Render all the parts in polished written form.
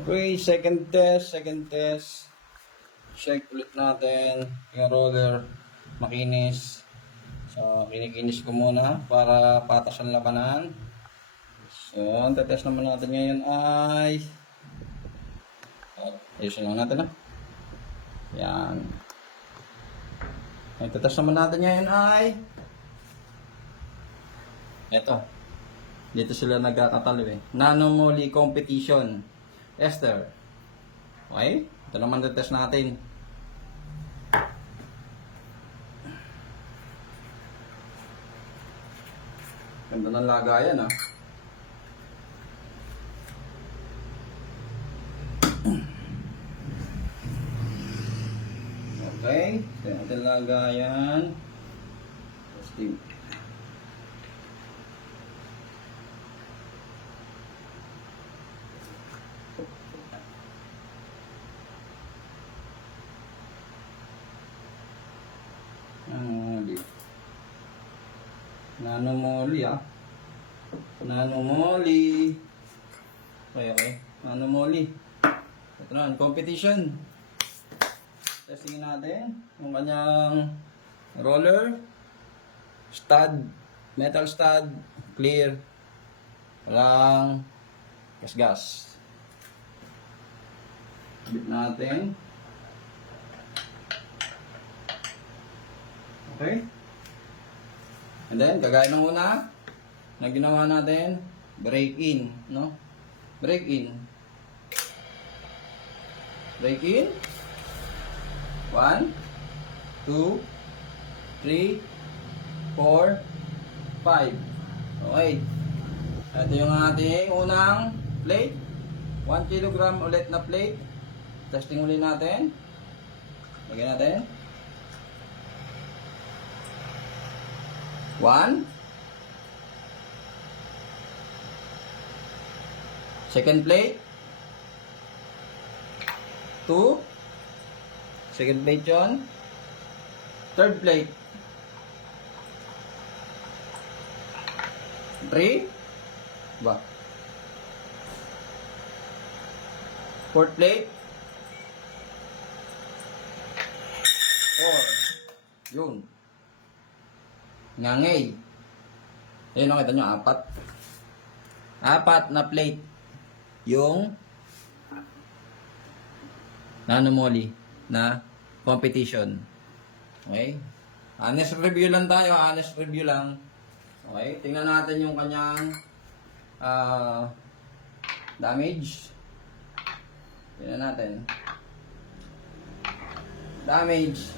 Okay, second test. Check ulit natin yung roller, makinis. So, kinikinis ko muna para patas ang labanan. So, ang test naman natin ngayon ay ayusin lang natin yan. Ang test naman natin ngayon ay eto. Dito sila nagkakatalo Nanomoly competition. Esther. Okay? Ito naman test natin. Ganda ng lagayan Okay. Ito natin lagayan. Testing. Nanomoly Nanomoly. Okay. Nanomoly. Ito na, competition. Testingin natin yung kanyang roller, stud, metal stud, clear, walang gas. Bit natin. Okay. And then, kagaya na muna na ginawa natin, break in, no? Break in. 1, 2, 3, 4, 5. Okay. Ito yung ating unang plate. 1 kilogram ulit na plate. Testing ulit natin. Lagyan natin. 1. Second plate. 2. Second plate yun. Third plate. 3. Ba? Fourth plate. 4. Yun. Ngangay. Ayun, nakita nyo, 4. 4 na plate. Yung Nanomoly na competition. Okay? Honest review lang tayo. Okay? Tingnan natin yung kanyang damage. Tingnan natin. Damage.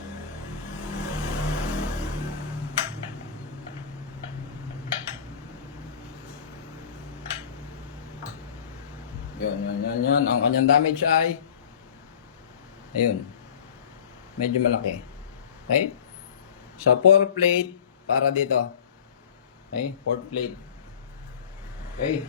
Yun. Ang kanyang damage ay ayun. Medyo malaki. Okay? So, 4 plate para dito. Okay? 4 plate. Okay?